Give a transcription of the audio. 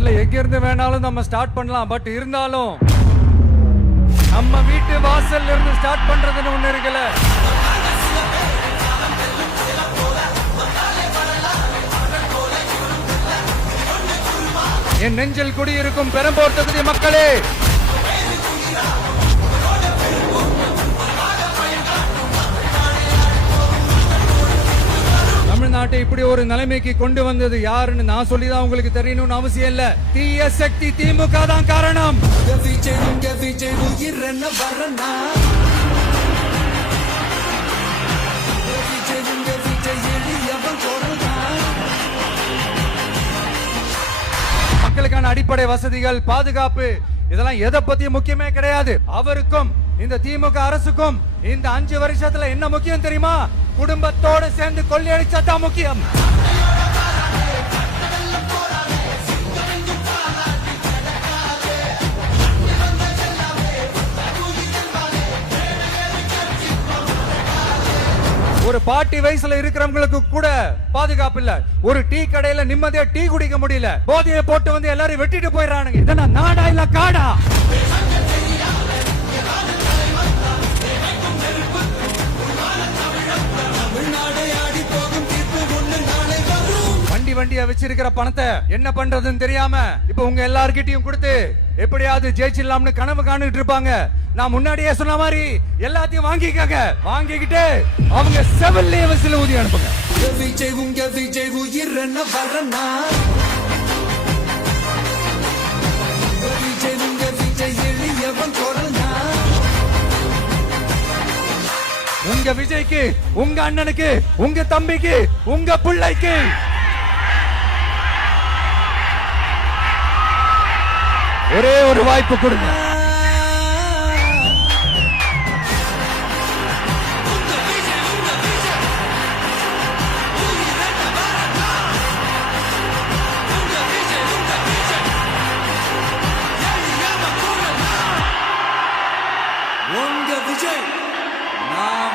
தமிழ்நாட்டுல எங்க இருந்து வேணாலும் நம்ம ஸ்டார்ட் பண்ணலாம். பட் இருந்தாலும் நம்ம வீட்டு வாசல்ல இருந்து ஸ்டார்ட் பண்றதுன்னு ஒண்ணு இருக்குல்ல. என் நெஞ்சில் குடியிருக்கும் பெரம்போர் தொகுதி மக்களே, தமிழ்நாட்டை இப்படி ஒரு நிலைமைக்கு கொண்டு வந்தது யாருன்னு நான் சொல்லிதான் உங்களுக்கு தெரியணும்னு அவசியம் இல்ல. தீய சக்தி திமுக தான் காரணம். மக்களுக்கான அடிப்படை வசதிகள், பாதுகாப்பு, இதெல்லாம் எதை பத்தி முக்கியமே கிடையாது. அவருக்கும் இந்த திமுக அரசுக்கும் இந்த 5 வருஷத்துல என்ன முக்கியம் தெரியுமா? குடும்பத்தோடு சேர்ந்து கொள்ளையடிச்சா தான் முக்கியம். ஒரு பாட்டி வயசுல இருக்கிறவங்களுக்கு கூட பாதுகாப்பு இல்ல. ஒரு டீ கடையில நிம்மதியா டீ குடிக்க முடியல. போதையை போட்டு வந்து எல்லாரும் வெட்டிட்டு போயிடறானுங்க. இதெல்லாம் நாடா இல்ல காடா? வண்டியா வச்சிருக்கிற பணத்தை என்ன பண்றதுன்னு தெரியாம இப்ப உங்க எல்லார்கிட்டயும் கொடுத்து எப்படியாவது ஜெயிச்சிடலாம்னு கனவு காணிட்டு இருப்பாங்க. நான் முன்னாடியே சொன்ன மாதிரி எல்லாத்தையும் வாங்கிக்கங்க. வாங்கிக்கிட்டு அவங்க செவல்லே வசில ஊதி அனுப்புங்க. விஜய் உங்க விஜய் உயிரன வரனா, விஜய் உங்க விஜய் எளியவன் கொரனா. உங்க விஜய்க்கு, உங்க அண்ணனுக்கு, உங்க தம்பிக்கு, உங்க பிள்ளைக்கு ஒரே ஒரு வாய்ப்பு கொடுங்க. உங்க விஜய் நான்